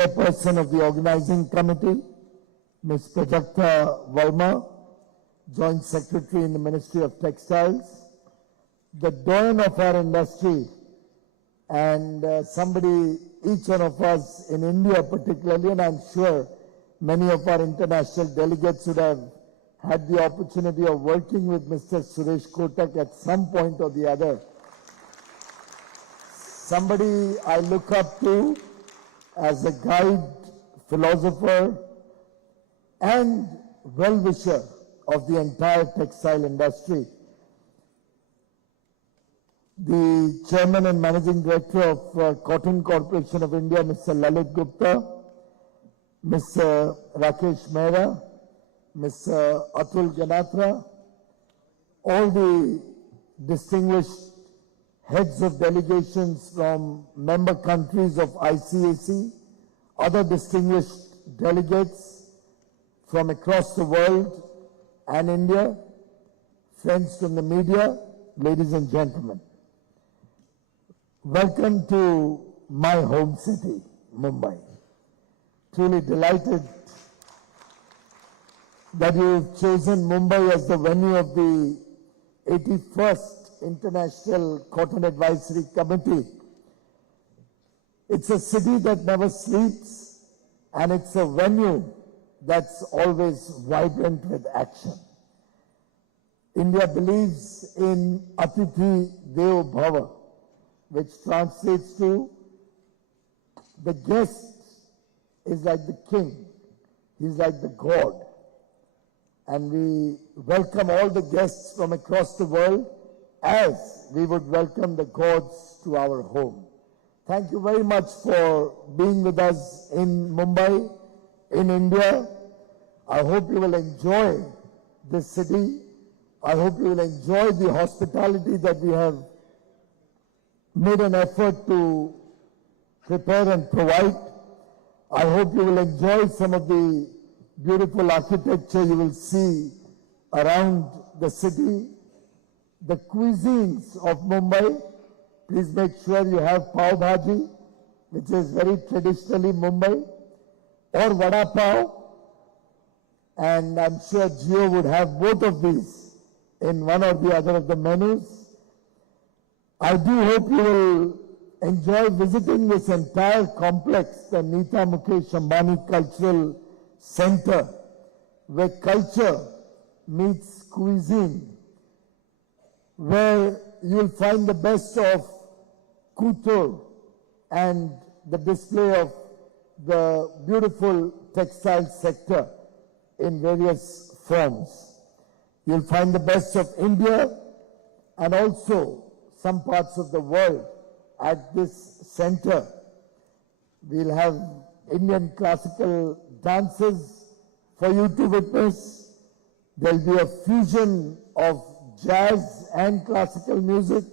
Chairperson of the organizing committee, Ms. Prajakta Verma, Joint Secretary in the Ministry of Textiles, the dawn of our industry, and each one of us in India particularly, and I'm sure many of our international delegates would have had the opportunity of working with Mr. Suresh Kotak at some point or the other. Somebody I look up to as a guide, philosopher, and well-wisher of the entire textile industry. The Chairman and Managing Director of Cotton Corporation of India, Mr. Lalit Gupta, Mr. Rakesh Mehra, Mr. Atul Ganatra, all the distinguished heads of delegations from member countries of ICAC, other distinguished delegates from across the world and India, friends from the media, ladies and gentlemen. Welcome to my home city, Mumbai. Truly delighted that you've chosen Mumbai as the venue of the 81st International Cotton Advisory Committee. It's a city that never sleeps, and it's a venue that's always vibrant with action. India believes in Atithi Devo Bhava, which translates to the guest is like the king, he's like the god. And we welcome all the guests from across the world as we would welcome the gods to our home. Thank you very much for being with us in Mumbai, in India. I hope you will enjoy this city. I hope you will enjoy the hospitality that we have made an effort to prepare and provide. I hope you will enjoy some of the beautiful architecture you will see around the city. The cuisines of Mumbai, please make sure you have pav bhaji, which is very traditionally Mumbai, or vada pav, and I'm sure Gio would have both of these in one or the other of the menus. I do hope you will enjoy visiting this entire complex, the Nita Mukesh Ambani Cultural Center, where culture meets cuisine, where you'll find the best of couture and the display of the beautiful textile sector in various forms. You'll find the best of India and also some parts of the world at this center. We'll have Indian classical dances for you to witness. There'll be a fusion of jazz and classical music.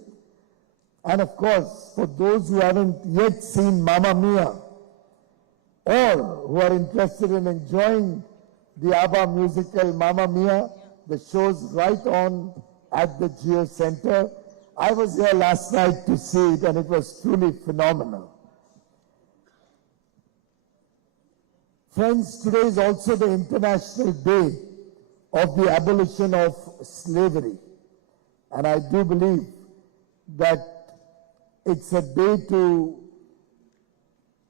And of course, for those who haven't yet seen Mamma Mia, or who are interested in enjoying the ABBA musical Mamma Mia, the show's right on at the Geo Center. I was here last night to see it, and it was truly phenomenal. Friends, today is also the International Day of the Abolition of Slavery. And I do believe that it's a day to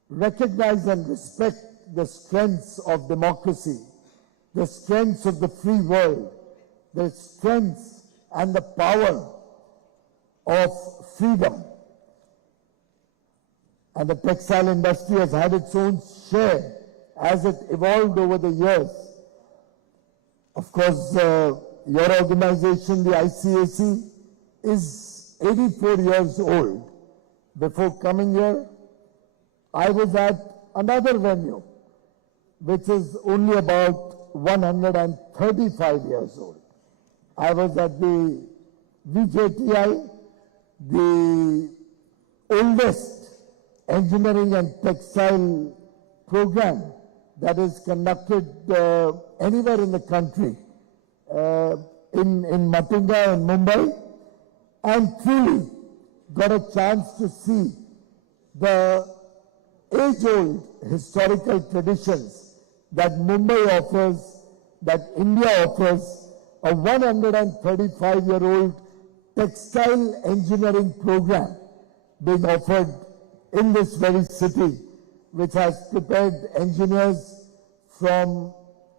recognize and respect the strengths of democracy, the strengths of the free world, the strengths and the power of freedom. And the textile industry has had its own share as it evolved over the years. Of course, your organization, the ICAC, is 84 years old. Before coming here, I was at another venue, which is only about 135 years old. I was at the VJTI, the oldest engineering and textile program that is conducted anywhere in the country, in Matunga in Mumbai, and truly got a chance to see the age-old historical traditions that Mumbai offers, that India offers, a 135-year-old textile engineering program being offered in this very city, which has prepared engineers from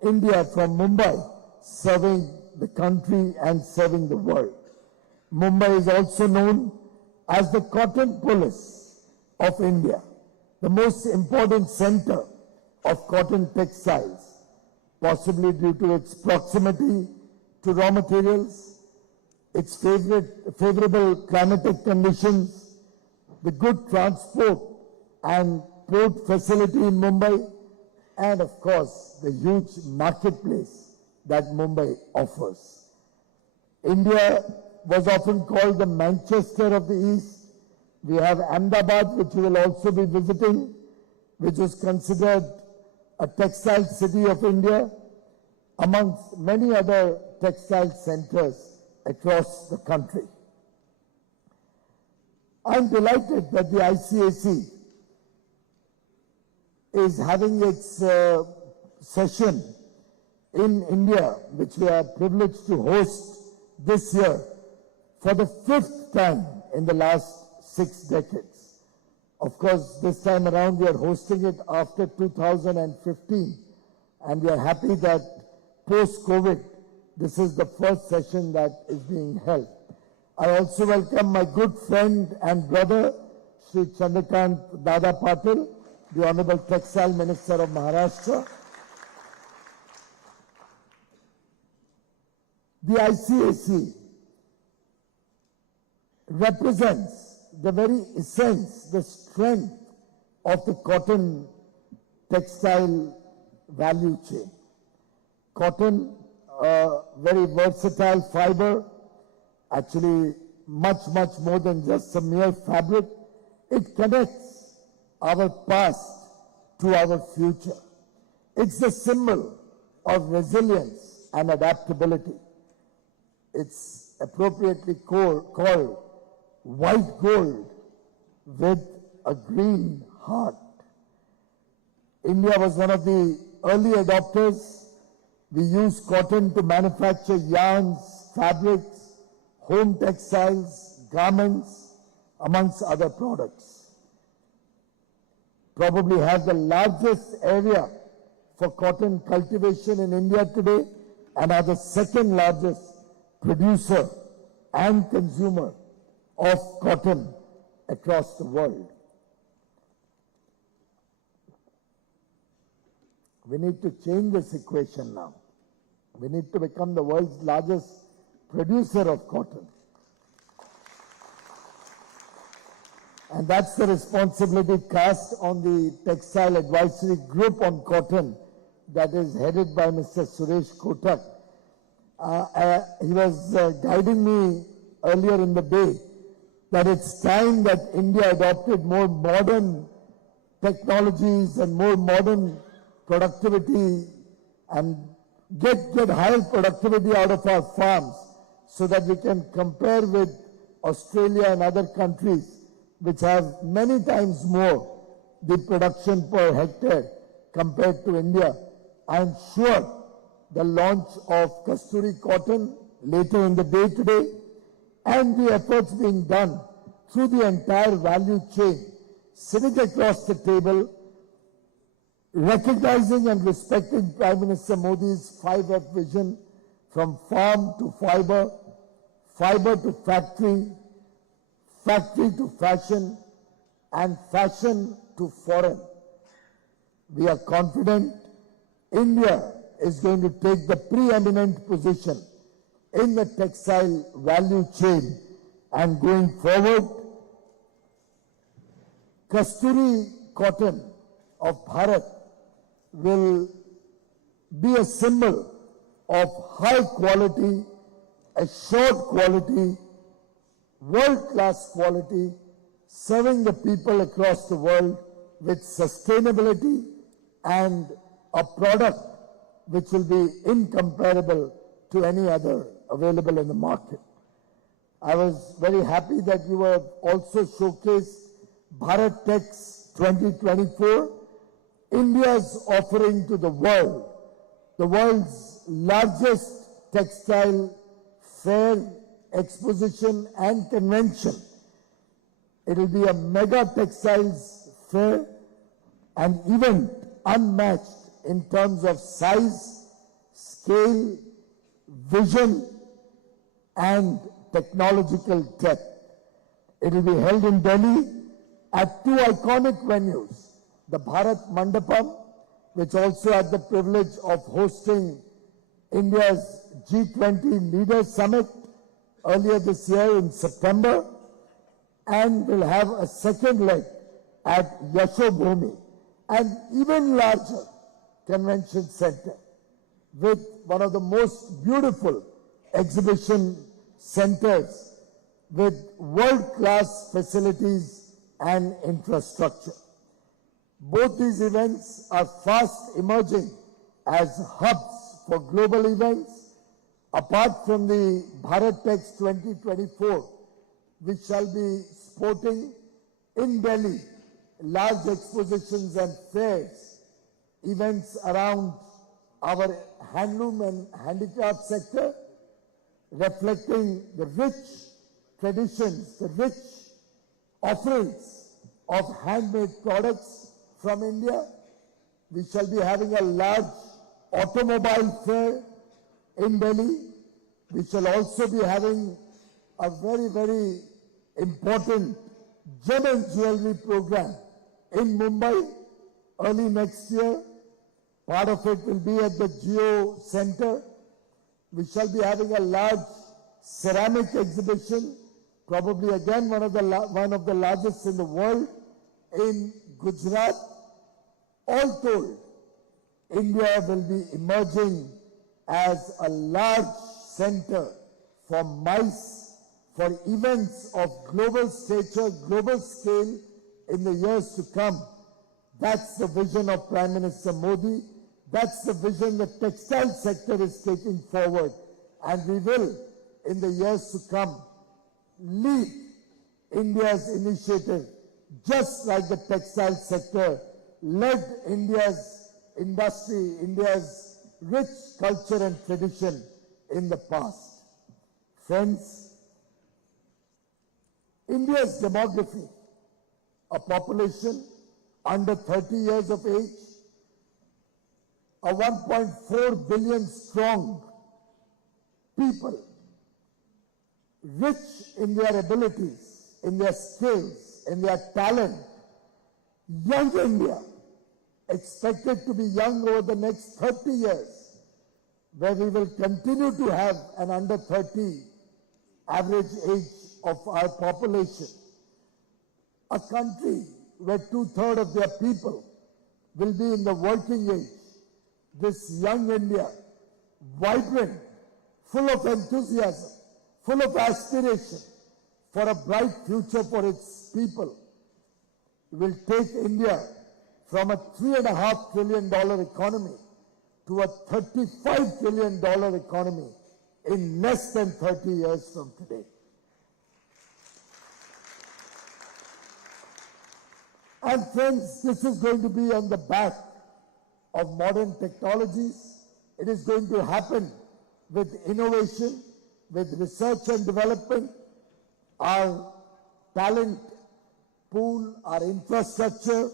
India, from Mumbai, serving the country and serving the world. Mumbai is also known as the cotton polis of India, the most important center of cotton textiles, possibly due to its proximity to raw materials, its favorable climatic conditions, the good transport and port facility in Mumbai, and of course the huge marketplace that Mumbai offers. India was often called the Manchester of the East. We have Ahmedabad, which we will also be visiting, which is considered a textile city of India, amongst many other textile centers across the country. I'm delighted that the ICAC is having its session in India, which we are privileged to host this year for the 5th time in the last 6 decades. Of course, this time around we are hosting it after 2015, and we are happy that post-COVID, this is the first session that is being held. I also welcome my good friend and brother, Sri Chandrakant Dada Patil, the Honorable Textile Minister of Maharashtra. The ICAC represents the very essence, the strength of the cotton textile value chain. Cotton, a very versatile fiber, actually much more than just a mere fabric. It connects our past to our future. It's the symbol of resilience and adaptability. It's appropriately called white gold with a green heart. India was one of the early adopters. We use cotton to manufacture yarns, fabrics, home textiles, garments, amongst other products. Probably have the largest area for cotton cultivation in India today and are the second largest producer and consumer of cotton across the world. We need to change this equation now. We need to become the world's largest producer of cotton. And that's the responsibility cast on the Textile Advisory Group on Cotton that is headed by Mr. Suresh Kotak. He was guiding me earlier in the day that it's time that India adopted more modern technologies and more modern productivity and get higher productivity out of our farms so that we can compare with Australia and other countries which have many times more the production per hectare compared to India. I'm sure the launch of Kasturi cotton later in the day today and the efforts being done through the entire value chain, sitting across the table, recognizing and respecting Prime Minister Modi's 5F vision from farm to fiber, fiber to factory, factory to fashion, and fashion to foreign. We are confident India is going to take the preeminent position in the textile value chain, and going forward, Kasturi cotton of Bharat will be a symbol of high quality, assured quality, world-class quality, serving the people across the world with sustainability and a product which will be incomparable to any other available in the market. I was very happy that you have also showcased Bharat Tech's 2024, India's offering to the world's largest textile fair, exposition and convention. It will be a mega textiles fair, an event unmatched in terms of size, scale, vision and technological depth. It will be held in Delhi at two iconic venues, the Bharat Mandapam, which also had the privilege of hosting India's G20 Leaders Summit earlier this year in September, and will have a second leg at Yashobhumi, an even larger convention center with one of the most beautiful exhibition centers with world-class facilities and infrastructure. Both these events are fast emerging as hubs for global events. Apart from the BharatEx 2024, which shall be sporting in Delhi large expositions and fairs, events around our handloom and handicraft sector, reflecting the rich traditions, the rich offerings of handmade products from India. We shall be having a large automobile fair in Delhi. We shall also be having a very, very important gem and jewelry program in Mumbai early next year. Part of it will be at the Geo Center. We shall be having a large ceramic exhibition, probably again one of the largest in the world, in Gujarat. All told, India will be emerging as a large center for MICE, for events of global stature, global scale in the years to come. That's the vision of Prime Minister Modi. That's the vision the textile sector is taking forward. And we will, in the years to come, lead India's initiative, just like the textile sector led India's industry, India's rich culture and tradition in the past. Friends, India's demography, a population under 30 years of age, a 1.4 billion strong people, rich in their abilities, in their skills, in their talent, young India, expected to be young over the next 30 years, where we will continue to have an under 30 average age of our population. A country where 2/3 of their people will be in the working age. This young India, vibrant, full of enthusiasm, full of aspiration for a bright future for its people, will take India from a $3.5 trillion economy to a $35 trillion economy in less than 30 years from today. And friends, this is going to be on the back of modern technologies. It is going to happen with innovation, with research and development. Our talent pool, our infrastructure,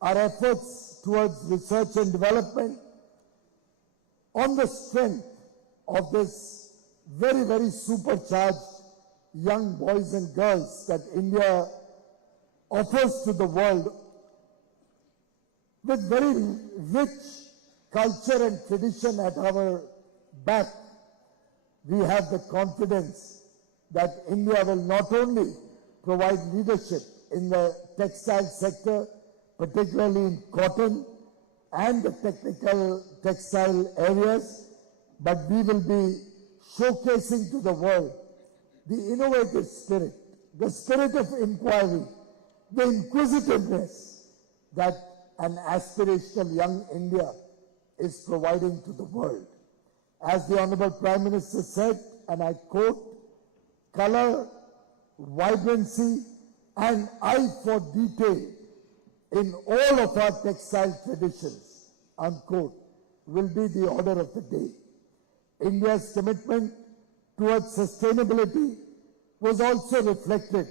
our efforts towards research and development, on the strength of this very, very supercharged young boys and girls that India offers to the world, with very rich culture and tradition at our back, we have the confidence that India will not only provide leadership in the textile sector, particularly in cotton and the technical textile areas, but we will be showcasing to the world the innovative spirit, the spirit of inquiry, the inquisitiveness that an aspirational young India is providing to the world. As the Honorable Prime Minister said, and I quote, "Color, vibrancy and eye for detail in all of our textile traditions, unquote, will be the order of the day. India's commitment towards sustainability was also reflected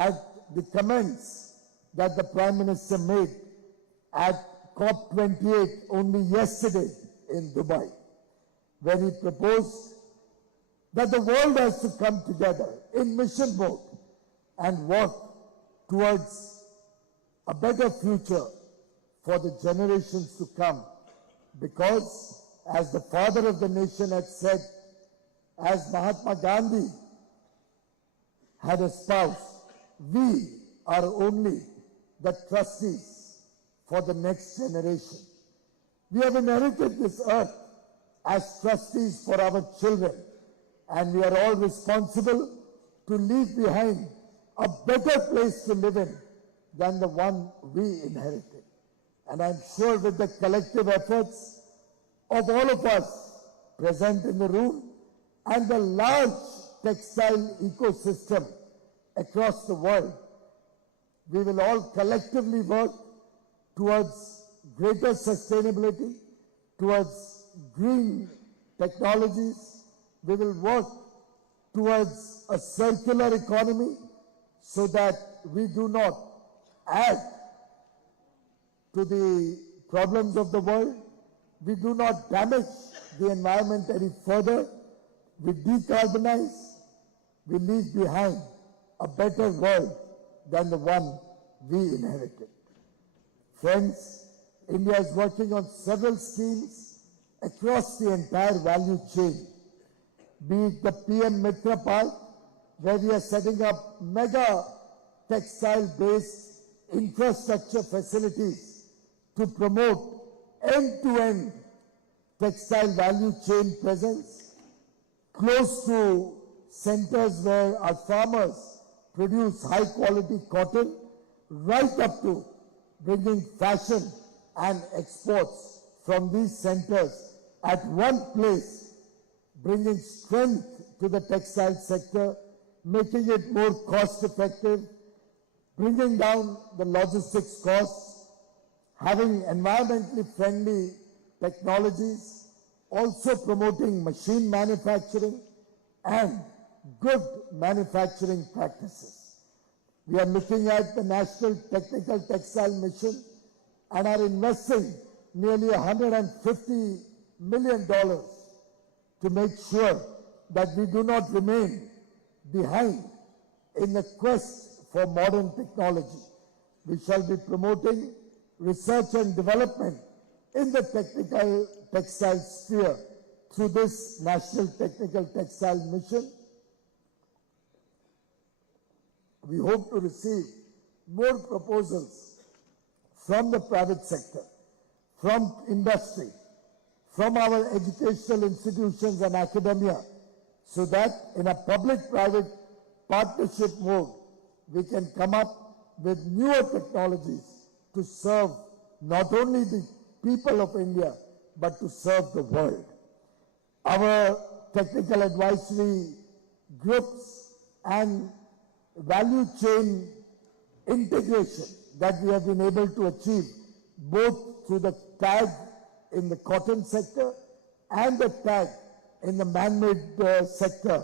at the comments that the Prime Minister made at COP28 only yesterday in Dubai, where he proposed that the world has to come together in mission mode and work towards a better future for the generations to come. Because, as the father of the nation had said, as Mahatma Gandhi had espoused, we are only the trustees for the next generation. We have inherited this earth as trustees for our children, and we are all responsible to leave behind a better place to live in than the one we inherited. And I'm sure with the collective efforts of all of us present in the room and the large textile ecosystem across the world, we will all collectively work towards greater sustainability, towards green technologies. We will work towards a circular economy so that we do not add to the problems of the world. We do not damage the environment any further. We decarbonize. We leave behind a better world than the one we inherited. Friends, India is working on several schemes across the entire value chain, be it the PM Mitra Park, where we are setting up mega textile-based infrastructure facilities to promote end-to-end textile value chain presence, close to centers where our farmers produce high-quality cotton, right up to bringing fashion and exports from these centers at one place, bringing strength to the textile sector, making it more cost-effective, bringing down the logistics costs, having environmentally friendly technologies, also promoting machine manufacturing and good manufacturing practices. We are looking at the National Technical Textile Mission and are investing nearly $150 million to make sure that we do not remain behind in the quest for modern technology. We shall be promoting research and development in the technical textile sphere through this National Technical Textile Mission. We hope to receive more proposals from the private sector, from industry, from our educational institutions and academia, so that in a public-private partnership mode, we can come up with newer technologies to serve not only the people of India, but to serve the world. Our technical advisory groups and value chain integration that we have been able to achieve, both through the tag in the cotton sector and the tag in the man-made sector,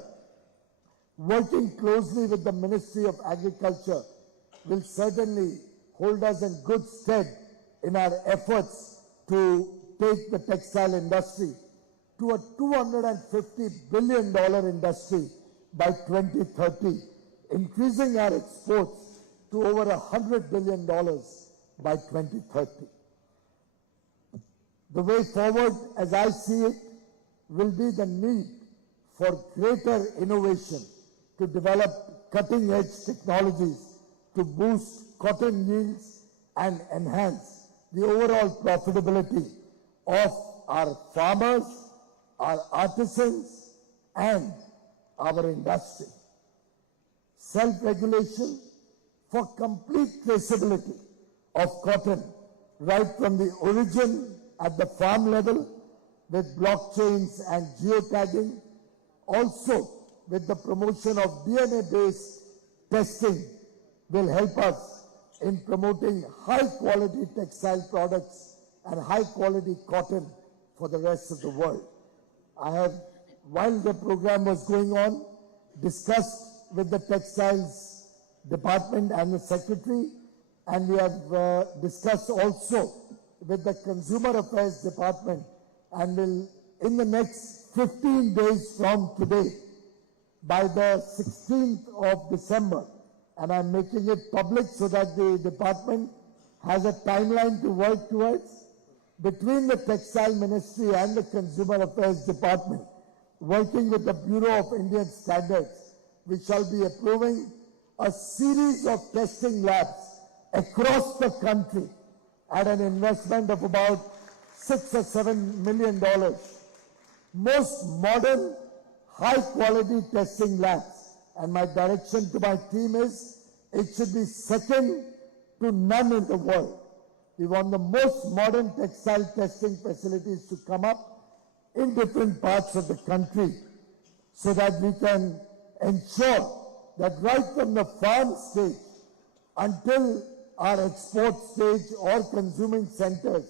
working closely with the Ministry of Agriculture, will certainly hold us in good stead in our efforts to take the textile industry to a $250 billion industry by 2030, increasing our exports to over $100 billion by 2030. The way forward, as I see it, will be the need for greater innovation to develop cutting-edge technologies to boost cotton yields and enhance the overall profitability of our farmers, our artisans, and our industry. Self-regulation for complete traceability of cotton, right from the origin at the farm level, with blockchains and geotagging, also with the promotion of DNA-based testing, will help us in promoting high quality textile products and high quality cotton for the rest of the world. I have, while the program was going on, discussed with the textiles department and the secretary, and we have discussed also with the consumer affairs department, and will in the next 15 days from today, by the 16th of December, and I'm making it public so that the department has a timeline to work towards, between the Textile Ministry and the Consumer Affairs Department, working with the Bureau of Indian Standards, we shall be approving a series of testing labs across the country at an investment of about $6 or $7 million. Most modern, high-quality testing labs. And my direction to my team is, it should be second to none in the world. We want the most modern textile testing facilities to come up in different parts of the country so that we can ensure that right from the farm stage until our export stage or consuming centers,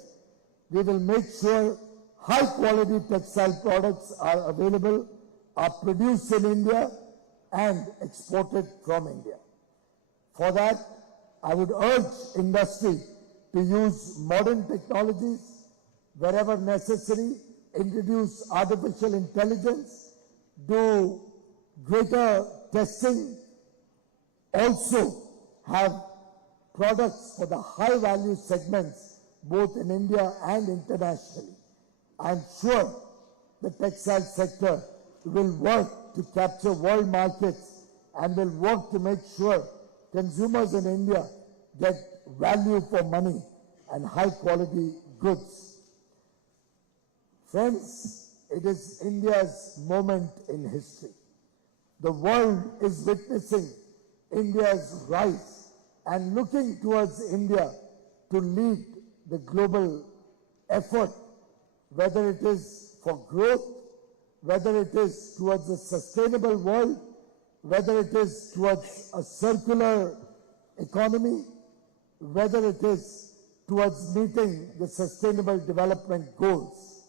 we will make sure high quality textile products are available, are produced in India and exported from India. For that, I would urge industry to use modern technologies wherever necessary, introduce artificial intelligence, do greater testing, also have products for the high value segments both in India and internationally. I'm sure the textile sector will work to capture world markets and will work to make sure consumers in India get value for money and high quality goods. Friends, it is India's moment in history. The world is witnessing India's rise and looking towards India to lead the global effort, whether it is for growth, whether it is towards a sustainable world, whether it is towards a circular economy, whether it is towards meeting the Sustainable Development Goals.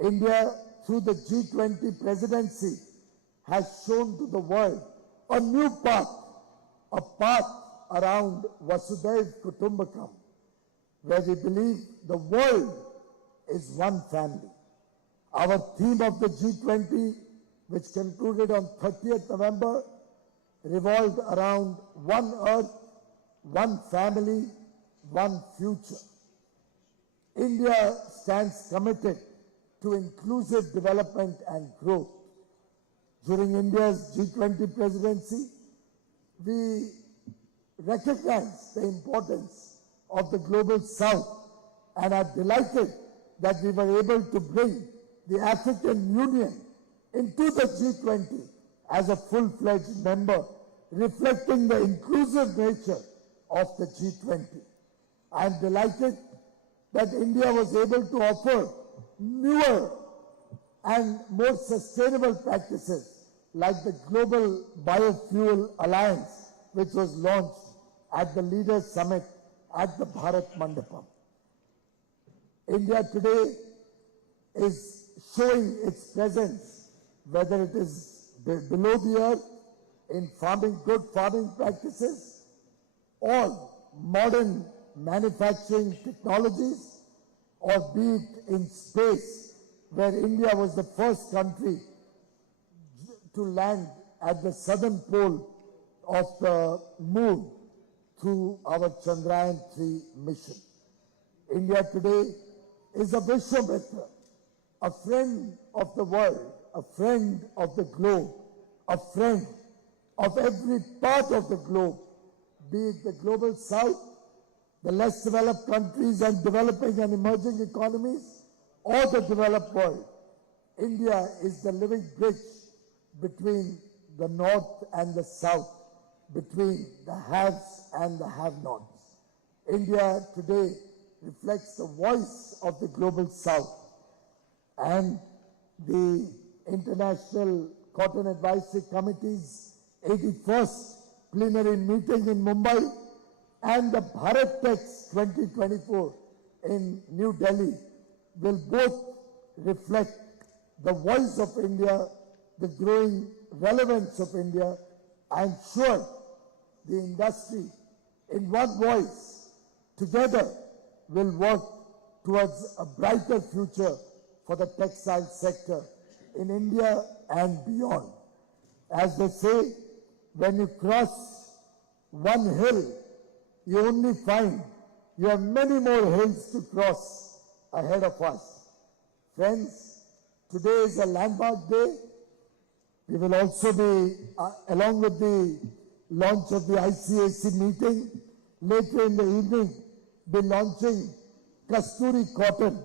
India, through the G20 presidency, has shown to the world a new path, a path around Vasudhaiv Kutumbakam, where we believe the world is one family. Our theme of the G20, which concluded on 30th November, revolved around one earth, one family, one future. India stands committed to inclusive development and growth. During India's G20 presidency, we recognize the importance of the global south and are delighted that we were able to bring the African Union into the G20 as a full-fledged member, reflecting the inclusive nature of the G20. I am delighted that India was able to offer newer and more sustainable practices like the Global Biofuel Alliance, which was launched at the Leaders Summit at the Bharat Mandapam. India today is showing its presence, whether it is below the earth in farming, good farming practices, or modern manufacturing technologies, or be it in space, where India was the first country to land at the southern pole of the moon through our Chandrayaan-3 mission. India today is a Vishwamitra, a friend of the world, a friend of the globe, a friend of every part of the globe, be it the global south, the less developed countries and developing and emerging economies, or the developed world. India is the living bridge between the north and the south, between the haves and the have-nots. India today reflects the voice of the global south, and the International Cotton Advisory Committee's 81st plenary meeting in Mumbai and the Bharat Tex 2024 in New Delhi will both reflect the voice of India, the growing relevance of India, and sure the industry in one voice together will work towards a brighter future for the textile sector in India and beyond. As they say, when you cross one hill, you only find you have many more hills to cross ahead of us. Friends, today is a landmark day. We will also be, along with the launch of the ICAC meeting, later in the evening, be launching Kasturi Cotton,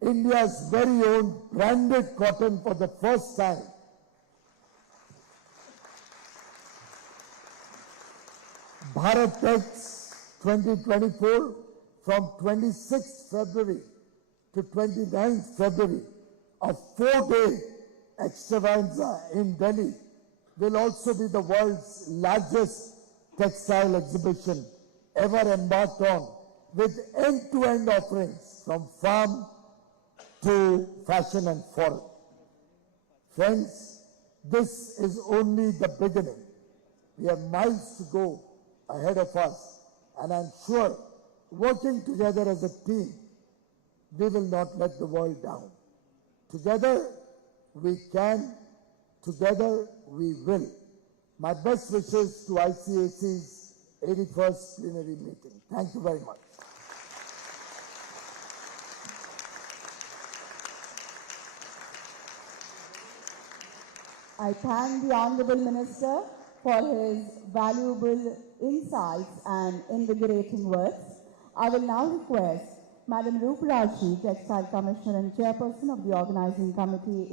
India's very own branded cotton for the first time. Bharat Tex 2024 from 26th February to 29th February, a 4-day extravaganza in Delhi, will also be the world's largest textile exhibition ever embarked on, with end-to-end offerings from farm to fashion and foreign. Friends, this is only the beginning. We have miles to go ahead of us, and I'm sure, working together as a team, we will not let the world down. Together we can, together we will. My best wishes to ICAC's 81st plenary meeting. Thank you very much. I thank the Honourable Minister for his valuable insights and invigorating words. I will now request Madam Ruparaji, Textile Commissioner and Chairperson of the Organising Committee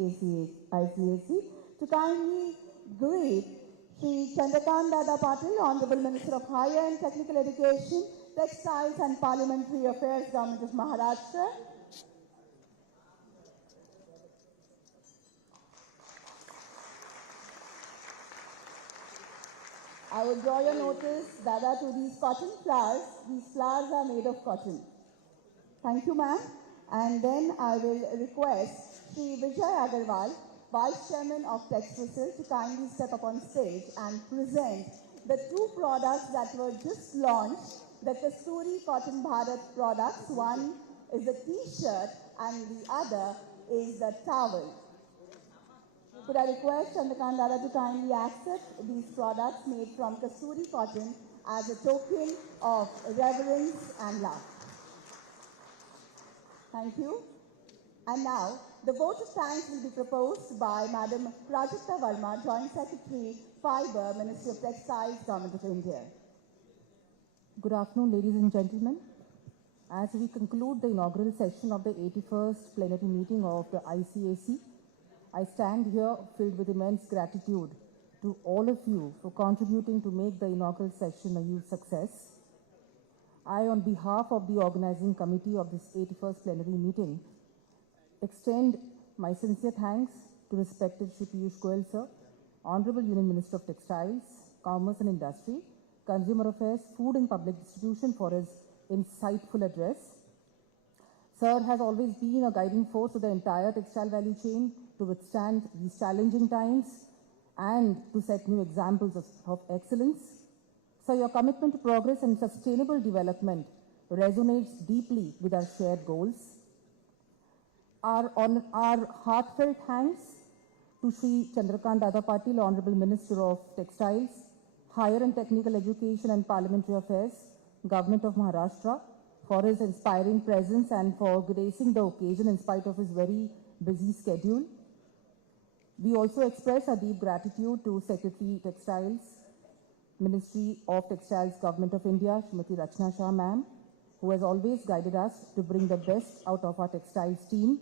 ICAC, to kindly greet Shri Chandrakant Dada Patil, Honourable Minister of Higher and Technical Education, Textiles and Parliamentary Affairs, Government of Maharashtra. I will draw your notice, Dada, to these cotton flowers. These flowers are made of cotton. Thank you, ma'am. And then I will request Shri Vijay Agarwal, Vice Chairman of Textile, to kindly step up on stage and present the two products that were just launched, the Kasturi Cotton Bharat products. One is a t-shirt and the other is the towel. Could I request Chandrakant Dada to kindly accept these products made from Kasturi cotton as a token of reverence and love. Thank you. And now, the vote of thanks will be proposed by Madam Prajakta Verma, Joint Secretary, Fibre, Ministry of Textiles, Government of India. Good afternoon, ladies and gentlemen. As we conclude the inaugural session of the 81st plenary meeting of the ICAC, I stand here filled with immense gratitude to all of you for contributing to make the inaugural session a huge success. I, on behalf of the organizing committee of this 81st plenary meeting, extend my sincere thanks to respected Shri Piyush Goyal sir, Honorable Union Minister of Textiles, Commerce and Industry, Consumer Affairs, Food and Public Distribution for his insightful address. Sir has always been a guiding force to the entire textile value chain to withstand these challenging times and to set new examples of excellence. So your commitment to progress and sustainable development resonates deeply with our shared goals. Our heartfelt thanks to Shri Chandrakant Dada Patil, Honorable Minister of Textiles, Higher and Technical Education and Parliamentary Affairs, Government of Maharashtra, for his inspiring presence and for gracing the occasion in spite of his very busy schedule. We also express our deep gratitude to Secretary Textiles, Ministry of Textiles, Government of India, Srimati Rachna Shah ma'am, who has always guided us to bring the best out of our textiles team.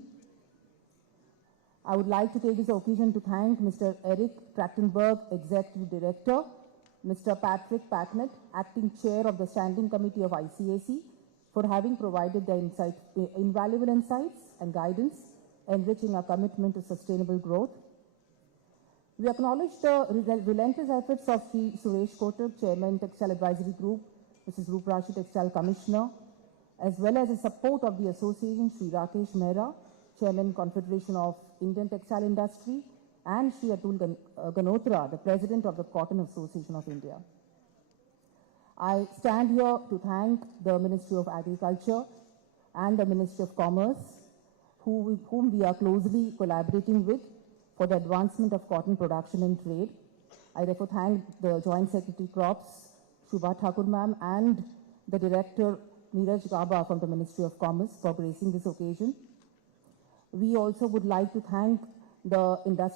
I would like to take this occasion to thank Mr. Eric Trachtenberg, Executive Director, Mr. Patrick Packnett, Acting Chair of the Standing Committee of ICAC, for having provided the invaluable insights and guidance, enriching our commitment to sustainable growth. We acknowledge the relentless efforts of Shri Suresh Kotak, Chairman, Textile Advisory Group, Mrs. Ruprashi Textile Commissioner, as well as the support of the association, Sri Rakesh Mehra, Chairman, Confederation of Indian Textile Industry, and Sri Atul Ganotra, the President of the Cotton Association of India. I stand here to thank the Ministry of Agriculture and the Ministry of Commerce, whom we are closely collaborating with for the advancement of cotton production and trade. I therefore thank the Joint Secretary Crops, Shubha Thakur ma'am, and the Director Neeraj Gaba from the Ministry of Commerce for gracing this occasion. We also would like to thank the industry